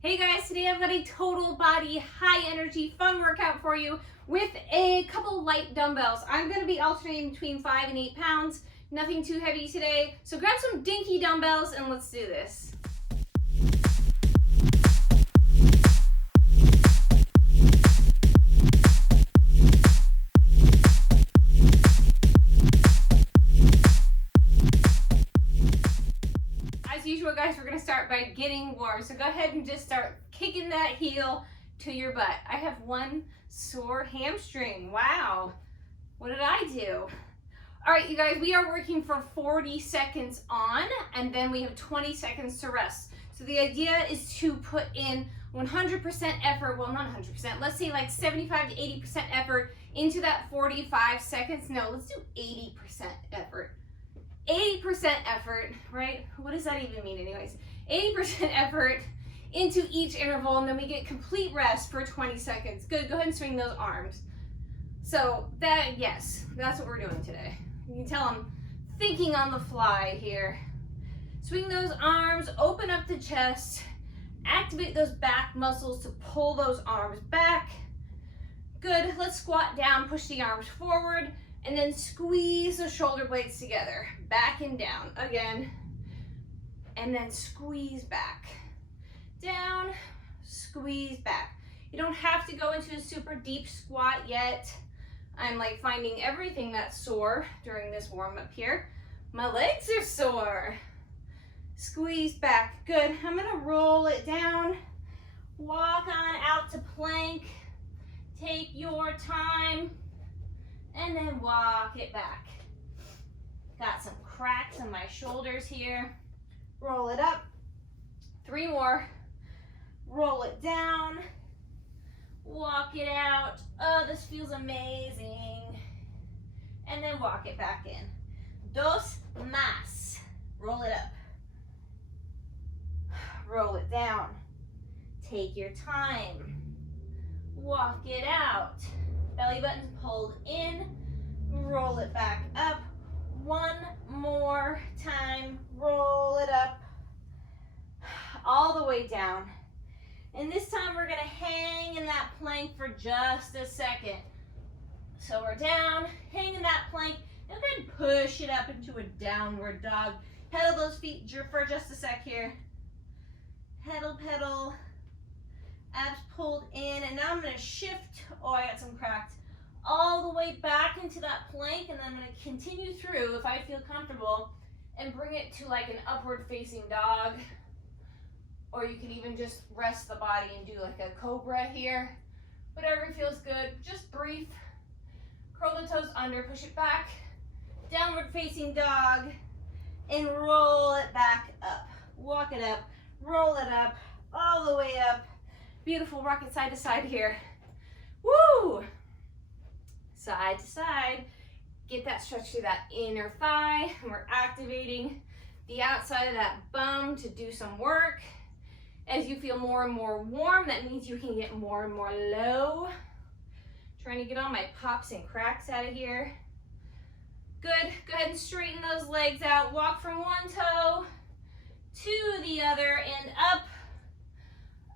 Hey guys, today I've got a total body, high energy, fun workout for you with a couple light dumbbells. I'm going to be alternating between 5 and 8 pounds, nothing too heavy today. So grab some dinky dumbbells and let's do this. Guys, we're gonna start by getting warm. So go ahead and just start kicking that heel to your butt. I have one sore hamstring. Wow, what did I do? All right, you guys, we are working for 40 seconds on, and then we have 20 seconds to rest. So the idea is to put in 100% effort, well, not 100%, let's say like 75 to 80% effort into that 45 seconds. No, let's do 80% effort. 80% effort, right? What does that even mean anyways? 80% effort into each interval, and then we get complete rest for 20 seconds. Good, go ahead and swing those arms. So that, yes, that's what we're doing today. You can tell I'm thinking on the fly here. Swing those arms, open up the chest, activate those back muscles to pull those arms back. Good, let's squat down, push the arms forward, and then squeeze the shoulder blades together, back and down again, and then squeeze back, down, squeeze back. You don't have to go into a super deep squat yet. I'm like finding everything that's sore during this warm up here. My legs are sore. Squeeze back, good. I'm gonna roll it down, walk on out to plank, take your time, and then walk it back. Got some cracks in my shoulders here. Roll it up. 3 more. Roll it down. Walk it out. Oh, this feels amazing. And then walk it back in. Dos más. Roll it up. Roll it down. Take your time. Walk it out. Belly button's pulled in, roll it back up. 1 more time, roll it up, all the way down. And this time we're gonna hang in that plank for just a second. So we're down, hang in that plank, and then push it up into a downward dog. Pedal those feet for just a sec here. Pedal, pedal. Abs pulled in, and now I'm going to shift, oh, I got some cracked, all the way back into that plank, and then I'm going to continue through, if I feel comfortable, and bring it to like an upward facing dog, or you can even just rest the body and do like a cobra here, whatever feels good. Just brief. Curl the toes under, push it back, downward facing dog, and roll it back up. Walk it up, roll it up, all the way up. Beautiful, rock it side to side here. Woo! Side to side. Get that stretch through that inner thigh. And we're activating the outside of that bum to do some work. As you feel more and more warm, that means you can get more and more low. Trying to get all my pops and cracks out of here. Good. Go ahead and straighten those legs out. Walk from one toe to the other and up.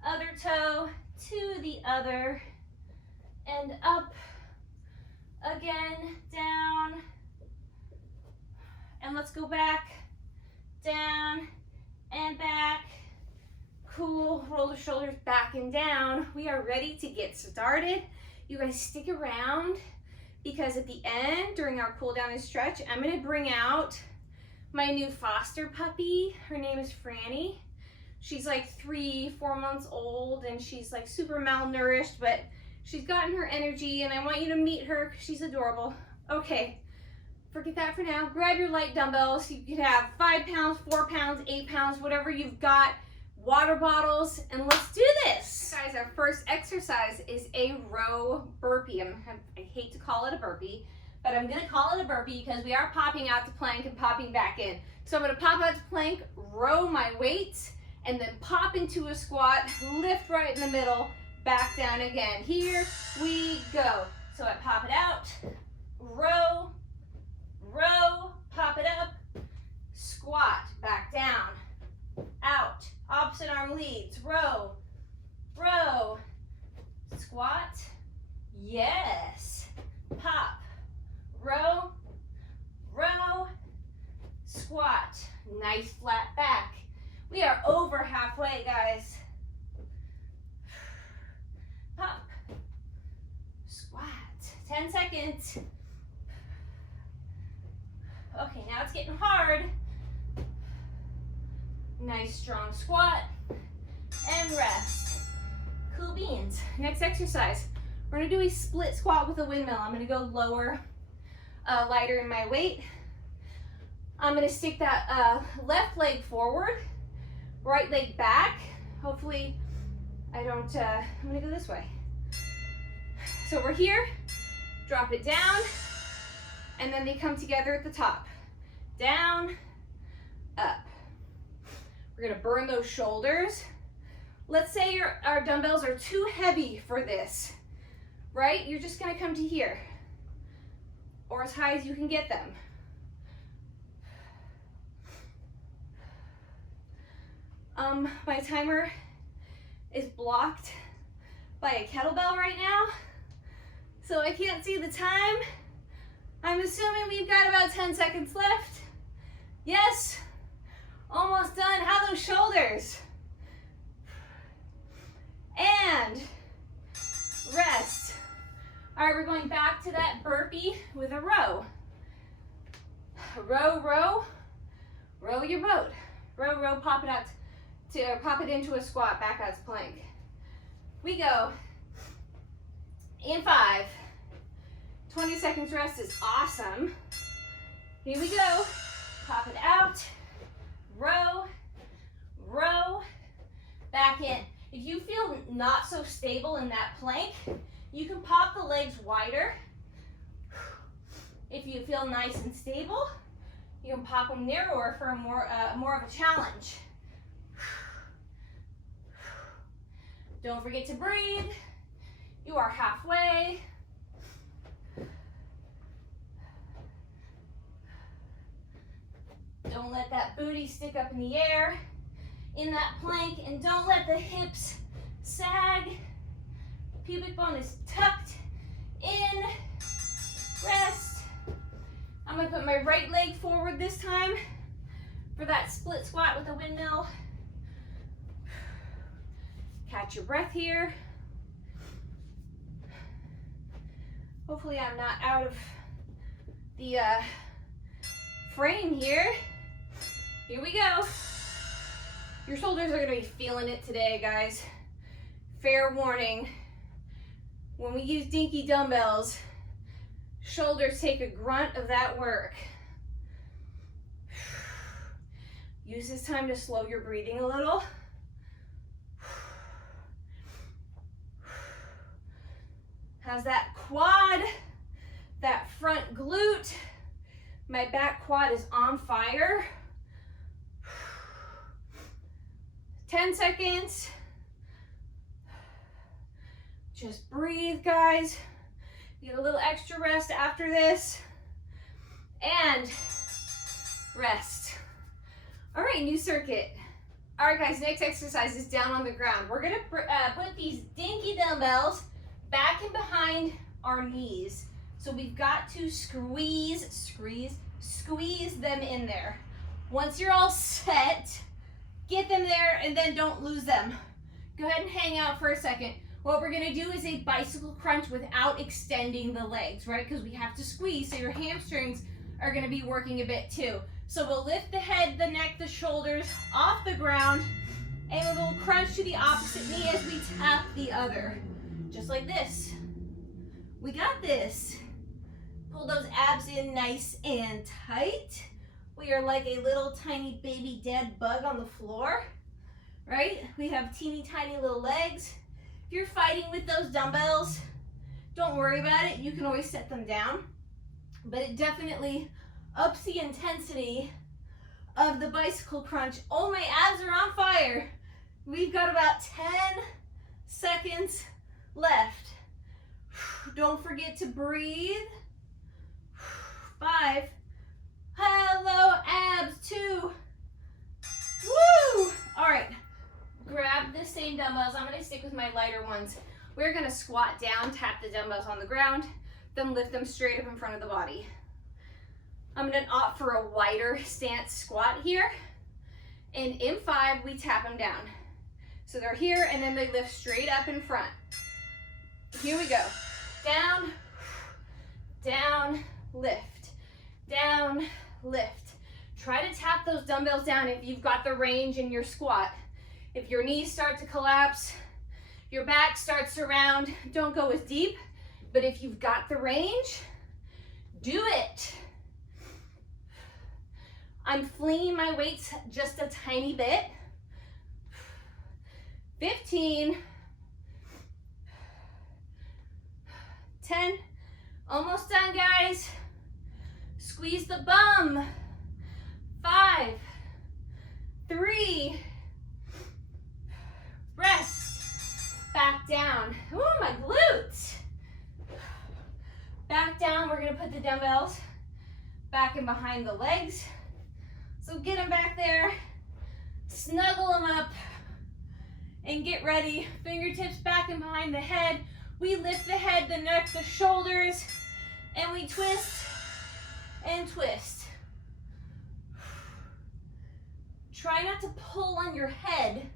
Other toe to the other and up, again, down, and let's go back, down and back. Cool, roll the shoulders back and down. We are ready to get started. You guys stick around because at the end, during our cool down and stretch, I'm gonna bring out my new foster puppy. Her name is Franny. She's like 3-4 months old, and she's like super malnourished, but she's gotten her energy, and I want you to meet her because she's adorable. Okay, forget that for now. Grab your light dumbbells. You can have 5 pounds, 4 pounds, 8 pounds, whatever you've got. Water bottles, and let's do this. Guys, our first exercise is a row burpee. I hate to call it a burpee, but I'm gonna call it a burpee because we are popping out to plank and popping back in. So I'm gonna pop out to plank, row my weights, and then pop into a squat, lift right in the middle, back down again. Here we go. So I pop it out, row, row, pop it up, squat, back down, out, opposite arm leads, row, row, squat, yes, pop, row, row, squat, nice flat back. We are over halfway, guys. Pop, squat, 10 seconds. Okay, now it's getting hard. Nice strong squat and rest. Cool beans. Next exercise, we're gonna do a split squat with a windmill. I'm gonna go lower, lighter in my weight. I'm gonna stick that left leg forward, right leg back. Hopefully I don't, I'm gonna go this way. So we're here, drop it down, and then they come together at the top. Down, up. We're gonna burn those shoulders. Let's say our dumbbells are too heavy for this, right? You're just gonna come to here, or as high as you can get them. My timer is blocked by a kettlebell right now, so I can't see the time. I'm assuming we've got about 10 seconds left. Yes, almost done. How are those shoulders? And rest. All right, we're going back to that burpee with a row. Row, row, row your boat. Row, row, pop it out to pop it into a squat, back out to plank. We go in 5. 20 seconds rest is awesome. Here we go. Pop it out. Row, row, back in. If you feel not so stable in that plank, you can pop the legs wider. If you feel nice and stable, you can pop them narrower for a more of a challenge. Don't forget to breathe. You are halfway. Don't let that booty stick up in the air in that plank, and don't let the hips sag. Pubic bone is tucked in. Rest. I'm gonna put my right leg forward this time for that split squat with a windmill. Catch your breath here. Hopefully I'm not out of the frame here. Here we go. Your shoulders are gonna be feeling it today, guys. Fair warning. When we use dinky dumbbells, shoulders take a grunt of that work. Use this time to slow your breathing a little. How's that quad, that front glute? My back quad is on fire. 10 seconds. Just breathe, guys. Get a little extra rest after this. And rest. All right, new circuit. All right, guys, next exercise is down on the ground. We're gonna put these dinky dumbbells back and behind our knees. So we've got to squeeze them in there. Once you're all set, get them there and then don't lose them. Go ahead and hang out for a second. What we're gonna do is a bicycle crunch without extending the legs, right? Because we have to squeeze, so your hamstrings are gonna be working a bit too. So we'll lift the head, the neck, the shoulders off the ground, and we'll crunch to the opposite knee as we tap the other. Just like this. We got this. Pull those abs in nice and tight. We are like a little tiny baby dead bug on the floor, right? We have teeny tiny little legs. If you're fighting with those dumbbells, don't worry about it. You can always set them down. But it definitely ups the intensity of the bicycle crunch. Oh, my abs are on fire. We've got about 10 seconds left. Don't forget to breathe. 5. Hello, abs. 2. Woo! All right. grab the same dumbbells. I'm gonna stick with my lighter ones. We're gonna squat down, tap the dumbbells on the ground, then lift them straight up in front of the body. I'm gonna opt for a wider stance squat here. And in 5, we tap them down. So they're here and then they lift straight up in front. Here we go. Down, down, lift, down, lift. Try to tap those dumbbells down if you've got the range in your squat. If your knees start to collapse, your back starts to round, don't go as deep, but if you've got the range, do it. I'm flinging my weights just a tiny bit. 15, 10, almost done, guys. Squeeze the bum. 5, 3, rest, back down. Ooh, my glutes. Back down, we're gonna put the dumbbells back and behind the legs. So get them back there, snuggle them up, and get ready. Fingertips back and behind the head. We lift the head, the neck, the shoulders, and we twist and twist. Try not to pull on your head.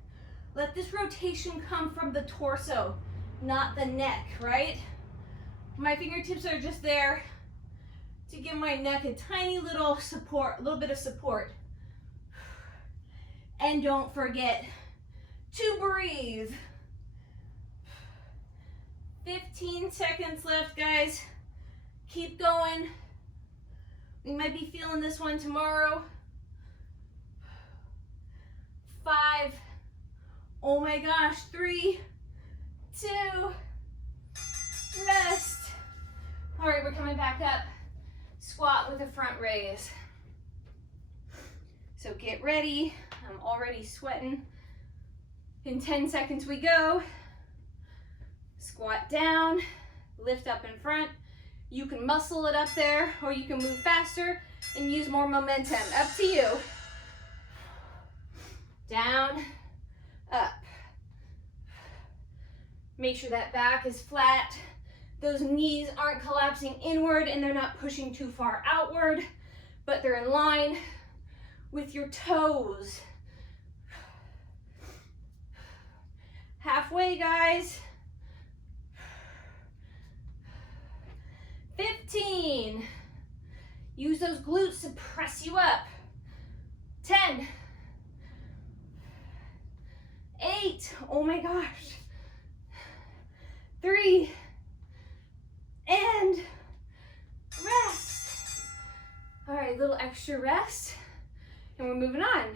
Let this rotation come from the torso, not the neck, right? My fingertips are just there to give my neck a tiny little support, a little bit of support. And don't forget to breathe. 15 seconds left, guys. Keep going. We might be feeling this one tomorrow. 5. Oh my gosh. 3, 2, rest. All right, we're coming back up. Squat with a front raise. So get ready. I'm already sweating. In 10 seconds we go. Squat down, lift up in front. You can muscle it up there or you can move faster and use more momentum. Up to you. Down, up. Make sure that back is flat. Those knees aren't collapsing inward and they're not pushing too far outward, but they're in line with your toes. Halfway, guys. 15. Use those glutes to press you up. 10. 8. Oh my gosh. 3. And rest. All right, little extra rest. And we're moving on.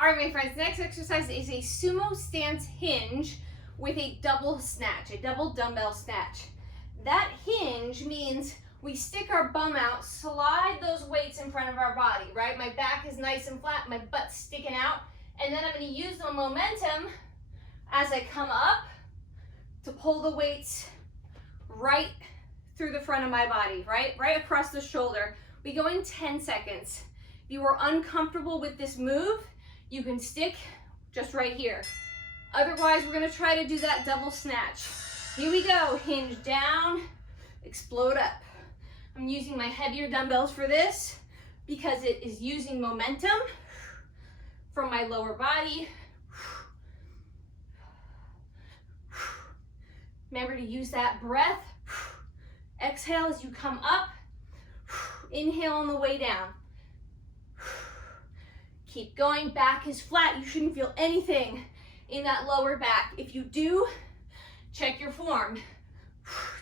All right, my friends, next exercise is a sumo stance hinge with a double snatch, a double dumbbell snatch. That hinge means we stick our bum out, slide those weights in front of our body, right? My back is nice and flat, my butt's sticking out, and then I'm gonna use the momentum as I come up to pull the weights right through the front of my body, right across the shoulder. We go in 10 seconds. If you are uncomfortable with this move, you can stick just right here. Otherwise, we're gonna try to do that double snatch. Here we go, hinge down, explode up. I'm using my heavier dumbbells for this because it is using momentum from my lower body. Remember to use that breath. Exhale as you come up. Inhale on the way down. Keep going, back is flat. You shouldn't feel anything in that lower back. If you do, check your form.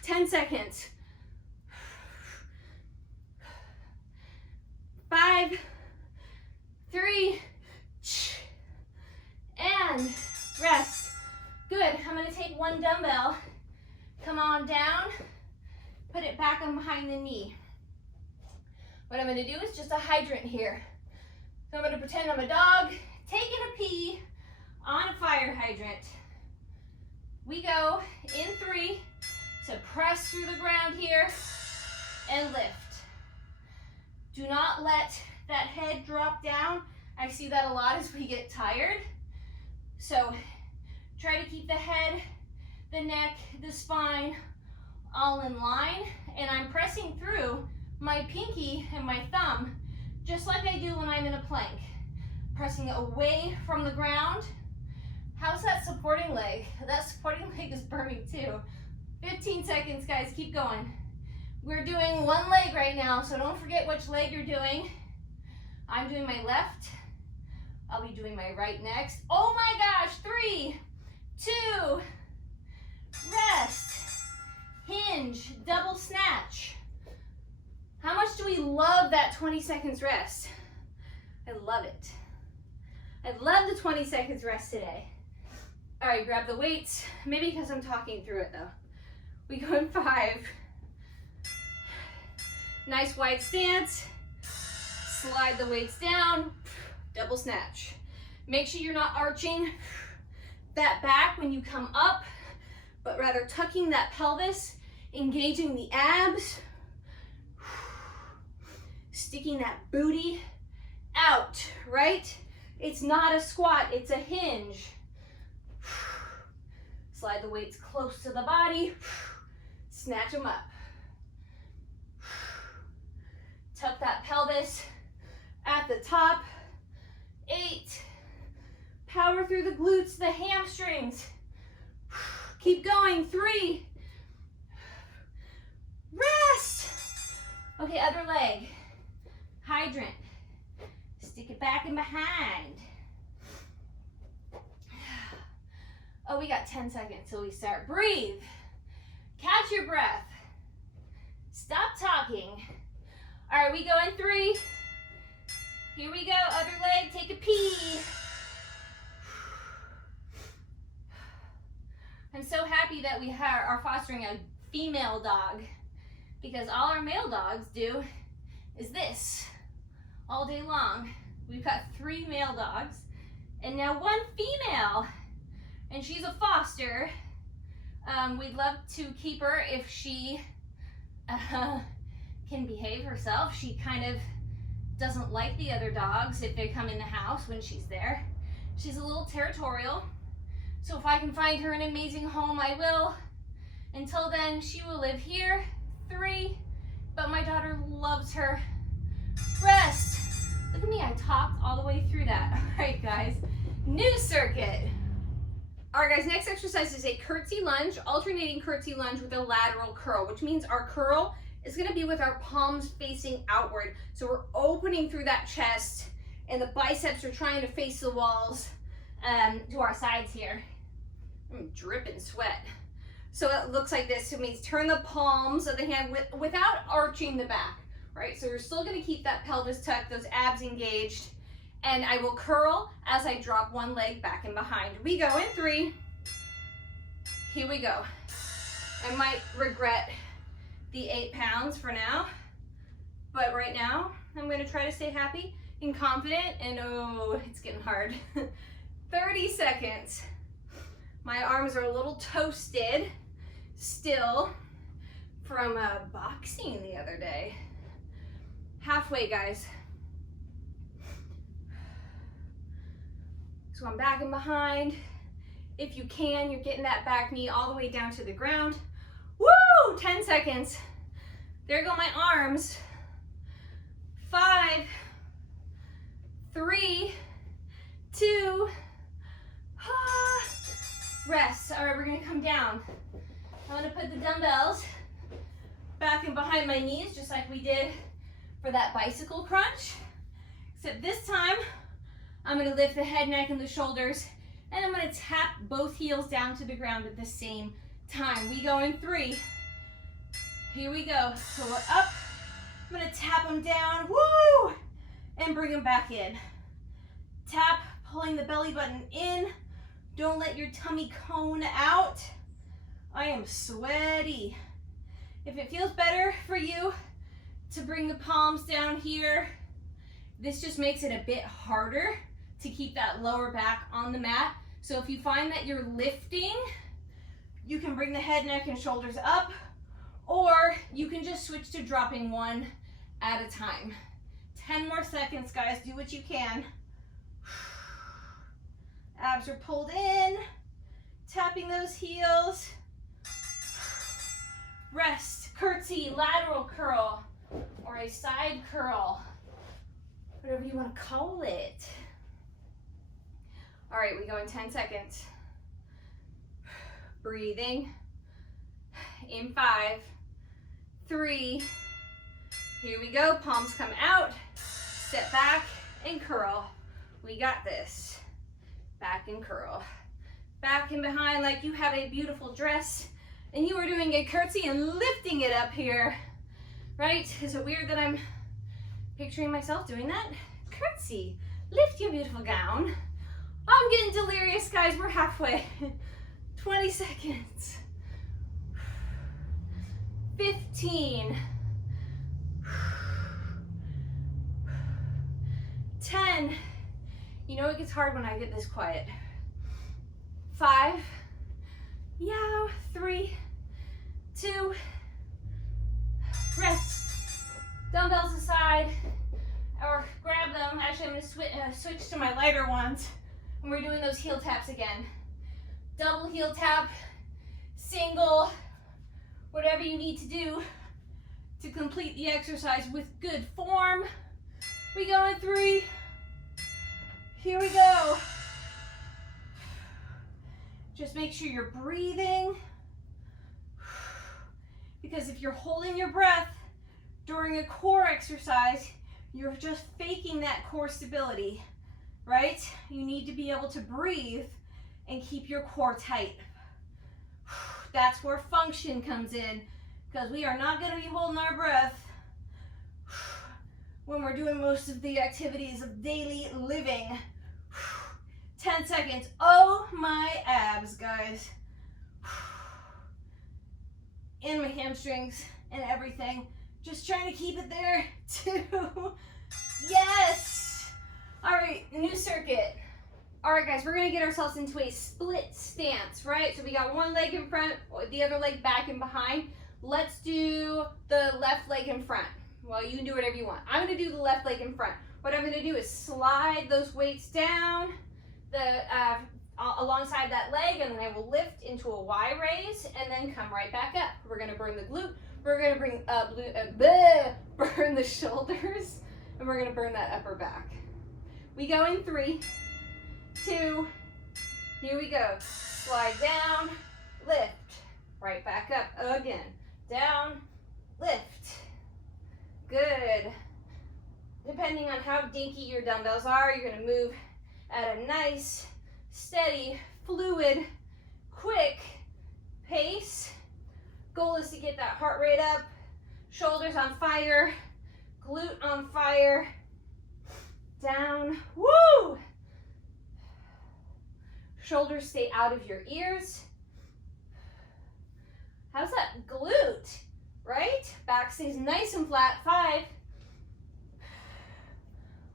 10 seconds. 5, 3, and rest. Good, I'm gonna take one dumbbell, come on down, put it back on behind the knee. What I'm gonna do is just a hydrant here. So I'm gonna pretend I'm a dog taking a pee on a fire hydrant. We go in 3, so press through the ground here and lift. Do not let that head drop down. I see that a lot as we get tired. So Try to keep the head, the neck, the spine all in line, and I'm pressing through my pinky and my thumb just like I do when I'm in a plank. Pressing away from the ground. How's that supporting leg? That supporting leg is burning too. 15 seconds, guys, keep going. We're doing one leg right now, so don't forget which leg you're doing. I'm doing my left. I'll be doing my right next. Oh my gosh, 3, 2, rest, hinge, double snatch. How much do we love that 20 seconds rest? I love it. I love the 20 seconds rest today. All right, grab the weights. Maybe because I'm talking through it though. We go in 5. Nice wide stance. Slide the weights down. Double snatch. Make sure you're not arching that back when you come up, but rather tucking that pelvis, engaging the abs, sticking that booty out, right? It's not a squat, it's a hinge. Slide the weights close to the body, snatch them up. Tuck that pelvis at the top. 8, power through the glutes, the hamstrings. Keep going, 3, rest. Okay, other leg, hydrant. Stick it back and behind. Oh, we got 10 seconds till we start. Breathe. Catch your breath. Stop talking. All right, we go in 3. Here we go, other leg, take a pee. I'm so happy that we are fostering a female dog, because all our male dogs do is this all day long. We've got 3 male dogs and now 1 female, and she's a foster. We'd love to keep her if she can behave herself. She kind of doesn't like the other dogs if they come in the house when she's there. She's a little territorial. So if I can find her an amazing home, I will. Until then, she will live here. 3, but my daughter loves her. Rest. Look at me, I talked all the way through that. All right, guys, new circuit. All right, guys, next exercise is a curtsy lunge, alternating curtsy lunge with a lateral curl, which means our curl is gonna be with our palms facing outward. So we're opening through that chest and the biceps are trying to face the walls to our sides here. I'm dripping sweat. So it looks like this. It means turn the palms of the hand without arching the back, right? So you're still gonna keep that pelvis tucked, those abs engaged, and I will curl as I drop one leg back and behind. We go in 3. Here we go. I might regret the 8 pounds for now, but right now I'm gonna try to stay happy and confident, and oh, it's getting hard. 30 seconds. My arms are a little toasted still from boxing the other day. Halfway, guys. So I'm back and behind. If you can, you're getting that back knee all the way down to the ground. Woo! 10 seconds. There go my arms. 5, 3, 2, rest. All right, we're gonna come down. I'm gonna put the dumbbells back and behind my knees, just like we did for that bicycle crunch. Except this time, I'm gonna lift the head, neck, and the shoulders, and I'm gonna tap both heels down to the ground at the same time. We go in 3. Here we go. So we're up. I'm gonna tap them down, woo, and bring them back in. Tap, pulling the belly button in. Don't let your tummy cone out. I am sweaty. If it feels better for you to bring the palms down here, this just makes it a bit harder to keep that lower back on the mat. So if you find that you're lifting, you can bring the head, neck, and shoulders up, or you can just switch to dropping one at a time. 10 more seconds, guys. Do what you can. Abs are pulled in. tapping those heels. Rest, curtsy, lateral curl, or a side curl, whatever you want to call it. All right, we go in 10 seconds. Breathing. In 5, 3, here we go. Palms come out, step back and curl. We got this. Back and curl. Back and behind like you have a beautiful dress and you are doing a curtsy and lifting it up here, right? Is it weird that I'm picturing myself doing that? Curtsy, lift your beautiful gown. I'm getting delirious, guys. We're halfway. 20 seconds. 15. 10. You know it gets hard when I get this quiet. 5. Yeah. 3, 2. Rest. Dumbbells aside, or grab them. Actually, I'm going to switch to my lighter ones. And we're doing those heel taps again. Double heel tap, single, whatever you need to do to complete the exercise with good form. We go in 3. Here we go. Just make sure you're breathing, because if you're holding your breath during a core exercise, you're just faking that core stability, right? You need to be able to breathe and keep your core tight. That's where function comes in, because we are not going to be holding our breath when we're doing most of the activities of daily living. 10 seconds. Oh, my abs, guys. And my hamstrings and everything. Just trying to keep it there, too. Yes! All right, new circuit. All right, guys, we're gonna get ourselves into a split stance, right? So we got one leg in front, the other leg back and behind. Let's do the left leg in front. Well, you can do whatever you want. I'm gonna do the left leg in front. What I'm gonna do is slide those weights down alongside that leg, and then I will lift into a Y raise and then come right back up. We're gonna burn the glute. We're gonna burn the shoulders, and we're gonna burn that upper back. We go in 3, 2, here we go. Slide down, lift, right back up again. Down, lift. Good. Depending on how dinky your dumbbells are, you're gonna move at a nice, steady, fluid, quick pace. Goal is to get that heart rate up, shoulders on fire, glute on fire. Down, woo! Shoulders stay out of your ears. How's that glute, right? Back stays nice and flat. 5.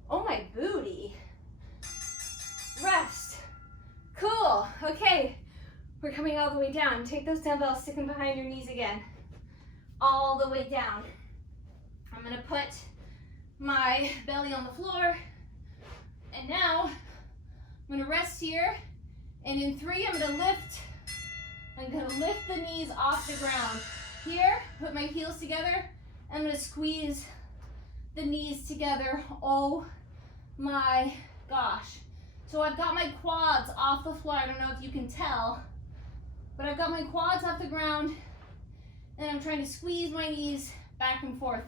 Oh, my booty. Rest. Cool. Okay, we're coming all the way down. Take those dumbbells, stick them behind your knees again. All the way down. I'm gonna put my belly on the floor. And now, I'm gonna rest here. And in 3, I'm gonna lift the knees off the ground. Here, put my heels together. I'm gonna squeeze the knees together. Oh my gosh. So I've got my quads off the floor. I don't know if you can tell, but I've got my quads off the ground, and I'm trying to squeeze my knees back and forth,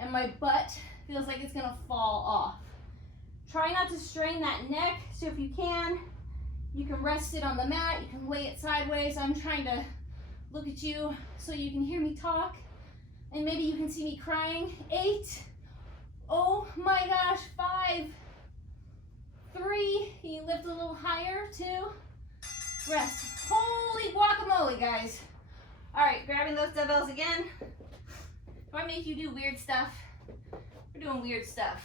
and my butt feels like it's gonna fall off. Try not to strain that neck, so if you can rest it on the mat, you can lay it sideways. I'm trying to look at you so you can hear me talk, and maybe you can see me crying. 8, oh my gosh, 5, 3, can you lift a little higher? 2, rest. Holy guacamole, guys. All right, grabbing those dumbbells again. Do I make you do weird stuff? We're doing weird stuff.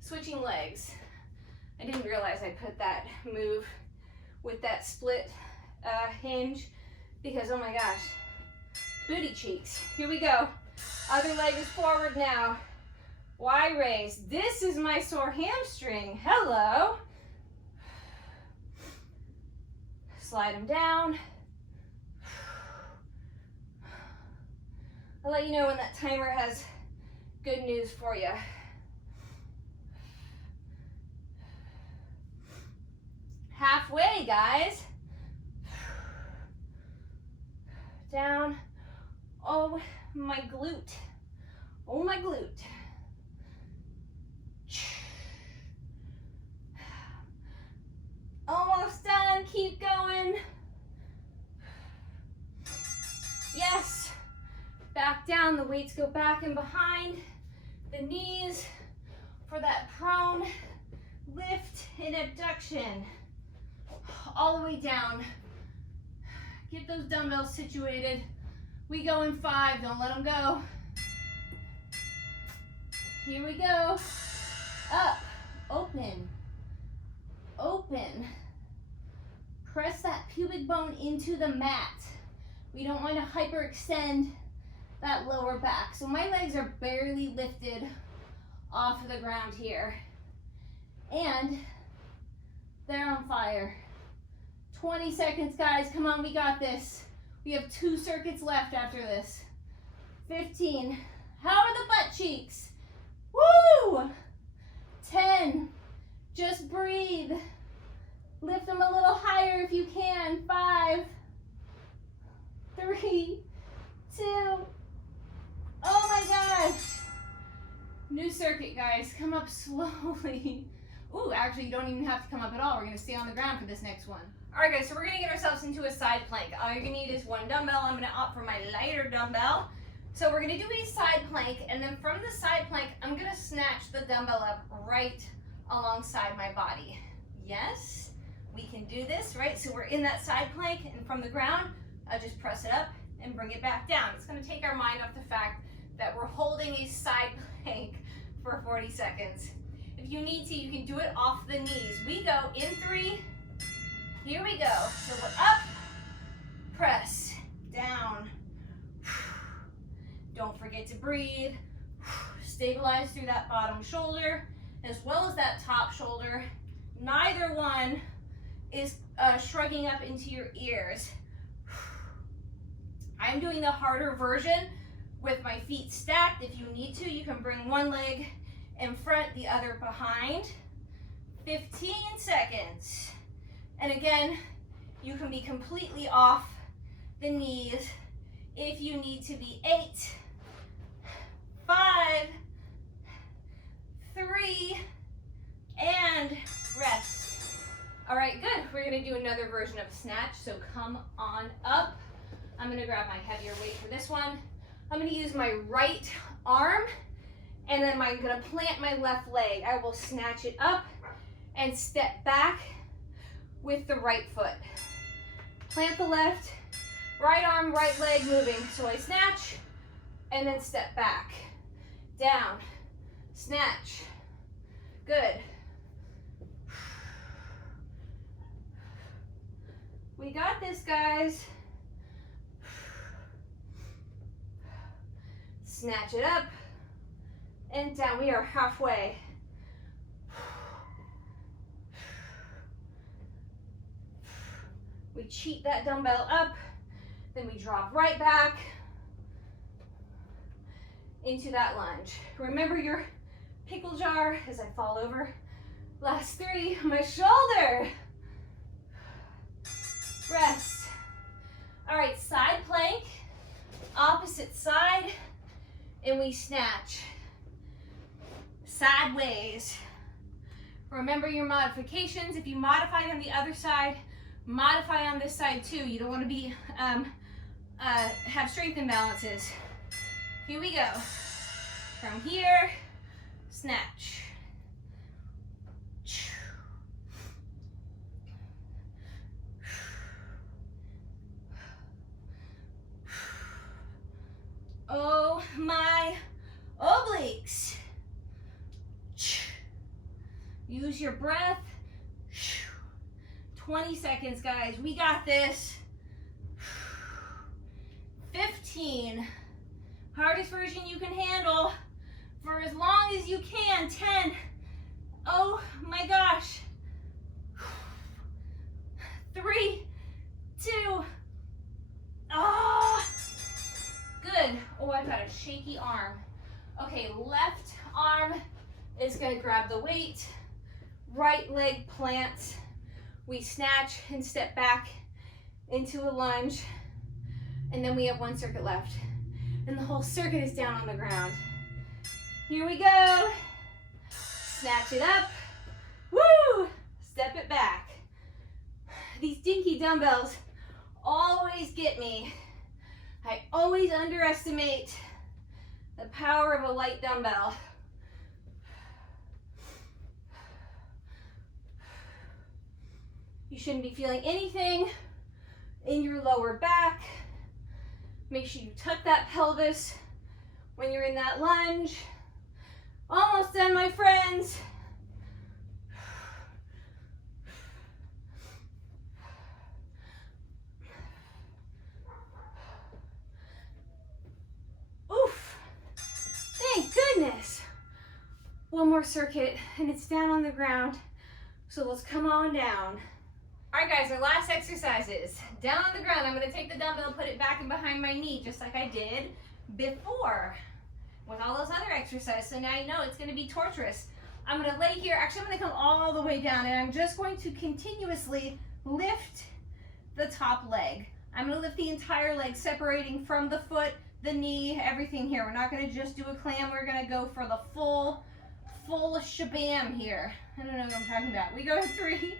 Switching legs. I didn't realize I put that move with that split hinge, because oh my gosh, booty cheeks. Here we go. Other leg is forward now. Y raise. This is my sore hamstring. Hello. Slide them down. I'll let you know when that timer has good news for you. Halfway, guys. Down. Oh, my glute. Oh, my glute. Almost done. Keep going. Yes. Back down. The weights go back and behind the knees for that prone lift and abduction. All the way down. Get those dumbbells situated. We go in 5. Don't let them go. Here we go. Up. Open. Open. Press that pubic bone into the mat. We don't want to hyperextend that lower back. So my legs are barely lifted off of the ground here. And they're on fire. 20 seconds, guys. Come on, we got this. We have 2 circuits left after this. 15. How are the butt cheeks? Woo! 10. Just breathe. Lift them a little higher if you can. 5, 3, 2. Oh my gosh. New circuit, guys. Come up slowly. Ooh, actually, you don't even have to come up at all. We're going to stay on the ground for this next one. All right, guys, so we're going to get ourselves into a side plank. All you're going to need is 1 dumbbell. I'm going to opt for my lighter dumbbell. So we're going to do a side plank, and then from the side plank, I'm going to snatch the dumbbell up right alongside my body. Yes, we can do this, right? So we're in that side plank, and from the ground, I'll just press it up and bring it back down. It's going to take our mind off the fact that we're holding a side plank for 40 seconds. If you need to, you can do it off the knees. We go in 3. Here we go. So we're up, press, down. Don't forget to breathe. Stabilize through that bottom shoulder as well as that top shoulder. Neither one is shrugging up into your ears. I'm doing the harder version with my feet stacked. If you need to, you can bring one leg in front, the other behind. 15 seconds. And again, you can be completely off the knees if you need to be. 8, 5, 3, and rest. All right, good. We're gonna do another version of snatch, so come on up. I'm gonna grab my heavier weight for this one. I'm gonna use my right arm, and then I'm gonna plant my left leg. I will snatch it up and step back with the right foot. Plant the left, right arm, right leg moving. So I snatch and then step back. Down, snatch. Good. We got this, guys. Snatch it up and down. We are halfway. We cheat that dumbbell up, then we drop right back into that lunge. Remember your pickle jar as I fall over. Last 3, my shoulder. Rest. All right, side plank, opposite side, and we snatch. Sideways. Remember your modifications. If you modify on the other side, modify on this side too. You don't want to be have strength imbalances. Here we go. From here, snatch. Oh my obliques. Use your breath. 20 seconds, guys. We got this. 15. Hardest version you can handle for as long as you can. 10. Oh my gosh. 3, 2. Oh, good. Oh, I've got a shaky arm. Okay, left arm is going to grab the weight. Right leg plants. We snatch and step back into a lunge. And then we have 1 circuit left. And the whole circuit is down on the ground. Here we go. Snatch it up. Woo! Step it back. These dinky dumbbells always get me. I always underestimate the power of a light dumbbell. You shouldn't be feeling anything in your lower back. Make sure you tuck that pelvis when you're in that lunge. Almost done, my friends. Oof. Thank goodness. One more circuit and it's down on the ground. So let's come on down. All right, guys, our last exercise is down on the ground. I'm going to take the dumbbell, put it back and behind my knee, just like I did before with all those other exercises. So now you know it's going to be torturous. I'm going to lay here. Actually, I'm going to come all the way down, and I'm just going to continuously lift the top leg. I'm going to lift the entire leg, separating from the foot, the knee, everything here. We're not going to just do a clam. We're going to go for the full shabam here. I don't know what I'm talking about. We go 3.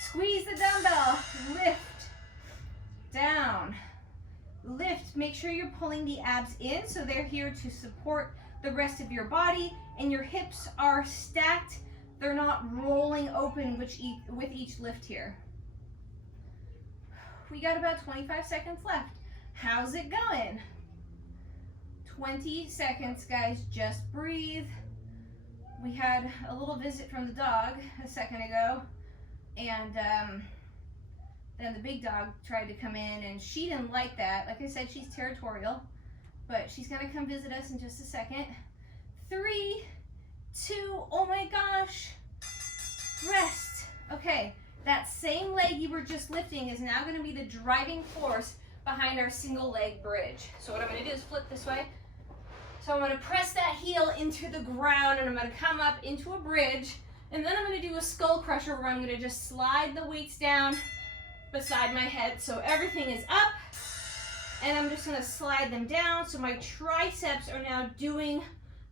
Squeeze the dumbbell, lift, down, lift. Make sure you're pulling the abs in so they're here to support the rest of your body, and your hips are stacked. They're not rolling open with each lift here. We got about 25 seconds left. How's it going? 20 seconds, guys, just breathe. We had a little visit from the dog a second ago. And then the big dog tried to come in, and she didn't like that. Like I said, she's territorial, but she's gonna come visit us in just a second. 3, 2, oh my gosh, rest. Okay, that same leg you were just lifting is now gonna be the driving force behind our single leg bridge. So what I'm gonna do is flip this way. So I'm gonna press that heel into the ground, and I'm gonna come up into a bridge. And then I'm going to do a skull crusher where I'm going to just slide the weights down beside my head. So everything is up, and I'm just going to slide them down. So my triceps are now doing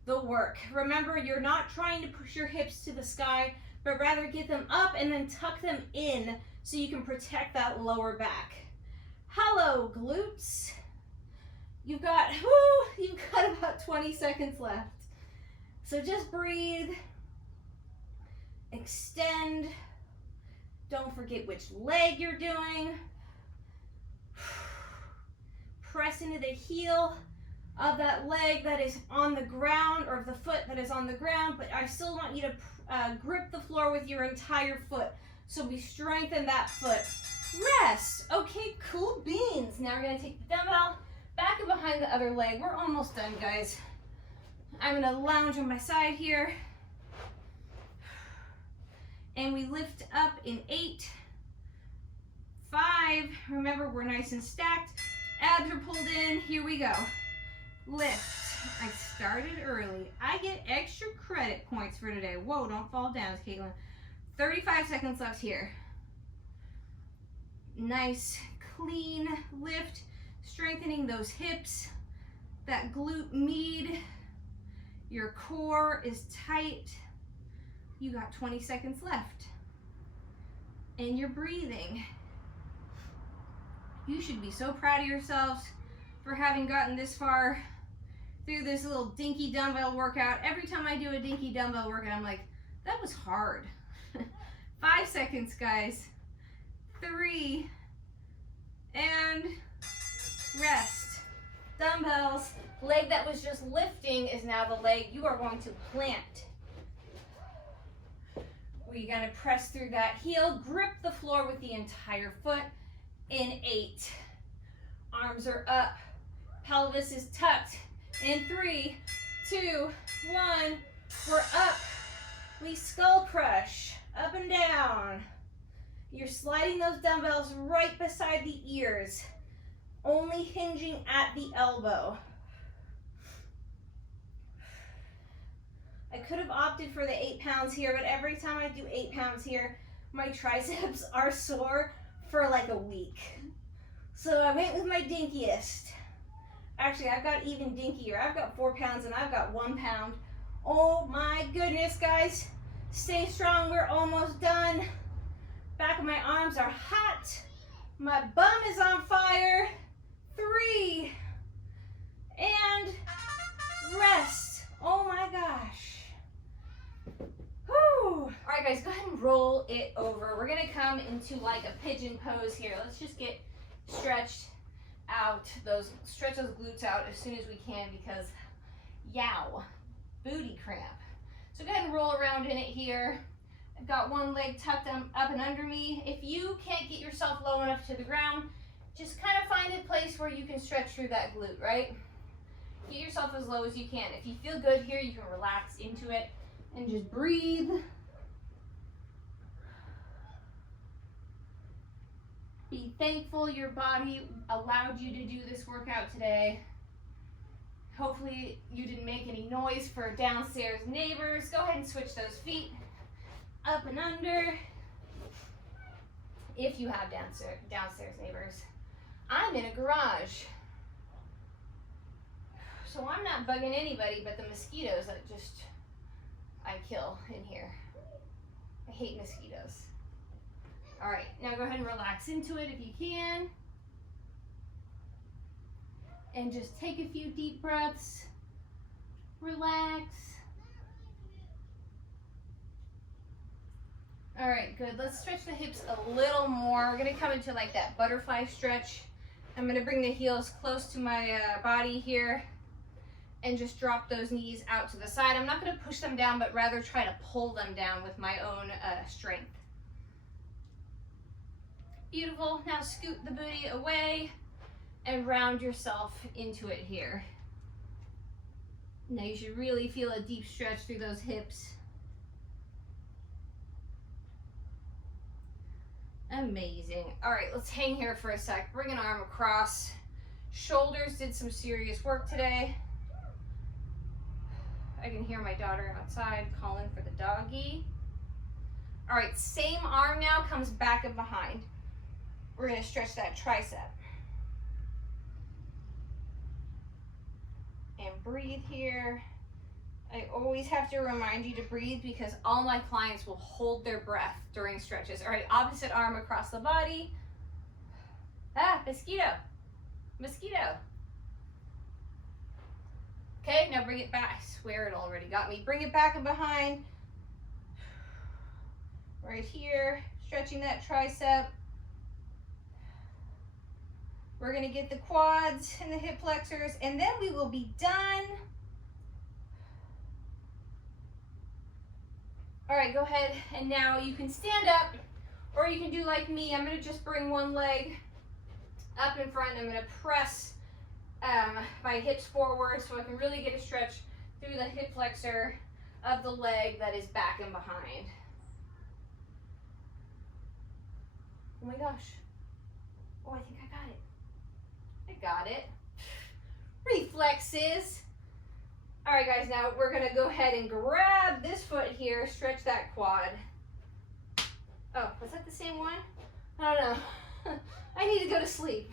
the work. Remember, you're not trying to push your hips to the sky, but rather get them up and then tuck them in so you can protect that lower back. Hello, glutes. You've got about 20 seconds left. So just breathe. Extend. Don't forget which leg you're doing. Press into the heel of that leg that is on the ground, or the foot that is on the ground, but I still want you to grip the floor with your entire foot. So we strengthen that foot. Rest. Okay, cool beans. Now we're going to take the dumbbell back and behind the other leg. We're almost done, guys. I'm going to lounge on my side here. And we lift up in 8, 5. Remember, we're nice and stacked. Abs are pulled in. Here we go. Lift. I started early. I get extra credit points for today. Whoa, don't fall down, Caitlin. 35 seconds left here. Nice, clean lift. Strengthening those hips. That glute med. Your core is tight. You got 20 seconds left. And you're breathing. You should be so proud of yourselves for having gotten this far through this little dinky dumbbell workout. Every time I do a dinky dumbbell workout, I'm like, that was hard. 5 seconds, guys. 3, and rest. Dumbbells. Leg that was just lifting is now the leg you are going to plant. We're going to press through that heel, grip the floor with the entire foot in 8. Arms are up, pelvis is tucked in 3, 2, 1. We're up. We skull crush, up and down. You're sliding those dumbbells right beside the ears, only hinging at the elbow. I could have opted for the 8 pounds here, but every time I do 8 pounds here, my triceps are sore for like a week. So I went with my dinkiest. Actually, I've got even dinkier. I've got 4 pounds and I've got 1 pound. Oh my goodness, guys. Stay strong, we're almost done. Back of my arms are hot. My bum is on fire. 3. And rest. Oh my gosh. Whew. All right, guys, go ahead and roll it over. We're gonna come into like a pigeon pose here. Let's just get stretched out, stretch those glutes out as soon as we can because yow, booty cramp. So go ahead and roll around in it here. I've got one leg tucked up and under me. If you can't get yourself low enough to the ground, just kind of find a place where you can stretch through that glute, right? Get yourself as low as you can. If you feel good here, you can relax into it and just breathe. Be thankful your body allowed you to do this workout today. Hopefully you didn't make any noise for downstairs neighbors. Go ahead and switch those feet up and under if you have downstairs neighbors. I'm in a garage, so I'm not bugging anybody but the mosquitoes that I kill in here. I hate mosquitoes. All right, now go ahead and relax into it if you can. And just take a few deep breaths. Relax. All right, good. Let's stretch the hips a little more. We're gonna come into like that butterfly stretch. I'm gonna bring the heels close to my body here and just drop those knees out to the side. I'm not gonna push them down, but rather try to pull them down with my own strength. Beautiful. Now scoot the booty away and round yourself into it here. Now you should really feel a deep stretch through those hips. Amazing. All right, let's hang here for a sec. Bring an arm across. Shoulders did some serious work today. I can hear my daughter outside calling for the doggy. All right, same arm now comes back and behind. We're gonna stretch that tricep. And breathe here. I always have to remind you to breathe because all my clients will hold their breath during stretches. All right, opposite arm across the body. Ah, mosquito, mosquito. Okay, now bring it back. I swear it already got me. Bring it back and behind. Right here, stretching that tricep. We're gonna get the quads and the hip flexors, and then we will be done. All right, go ahead, and now you can stand up, or you can do like me. I'm gonna just bring one leg up in front. I'm gonna press my hips forward so I can really get a stretch through the hip flexor of the leg that is back and behind. Oh my gosh. Oh, I think I got it. I got it. Reflexes. All right, guys, now we're gonna go ahead and grab this foot here, stretch that quad. Oh, was that the same one? I don't know. I need to go to sleep.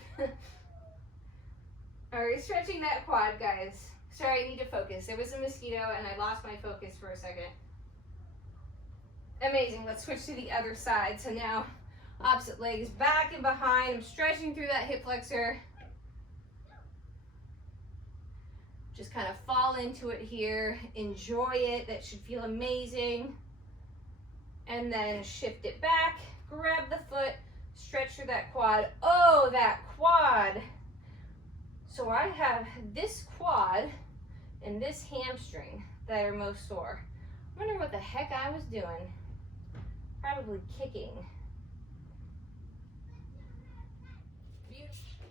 All right, stretching that quad, guys. Sorry, I need to focus. There was a mosquito and I lost my focus for a second. Amazing, let's switch to the other side. So now, opposite legs back and behind. I'm stretching through that hip flexor. Just kind of fall into it here. Enjoy it. That should feel amazing. And then shift it back. Grab the foot. Stretch through that quad. Oh, that quad. So I have this quad and this hamstring that are most sore. I wonder what the heck I was doing. Probably kicking.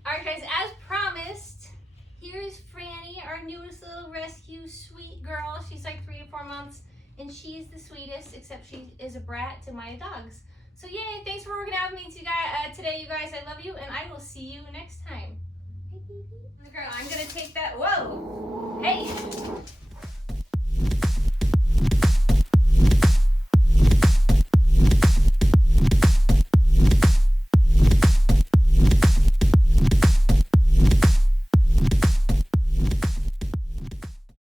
All right, guys, as promised, here is Franny, our newest little rescue sweet girl. She's like 3 to 4 months, and she's the sweetest, except she is a brat to my dogs. So yay, thanks for working out with me today, you guys. I love you, and I will see you next time. I'm gonna take that, whoa, hey.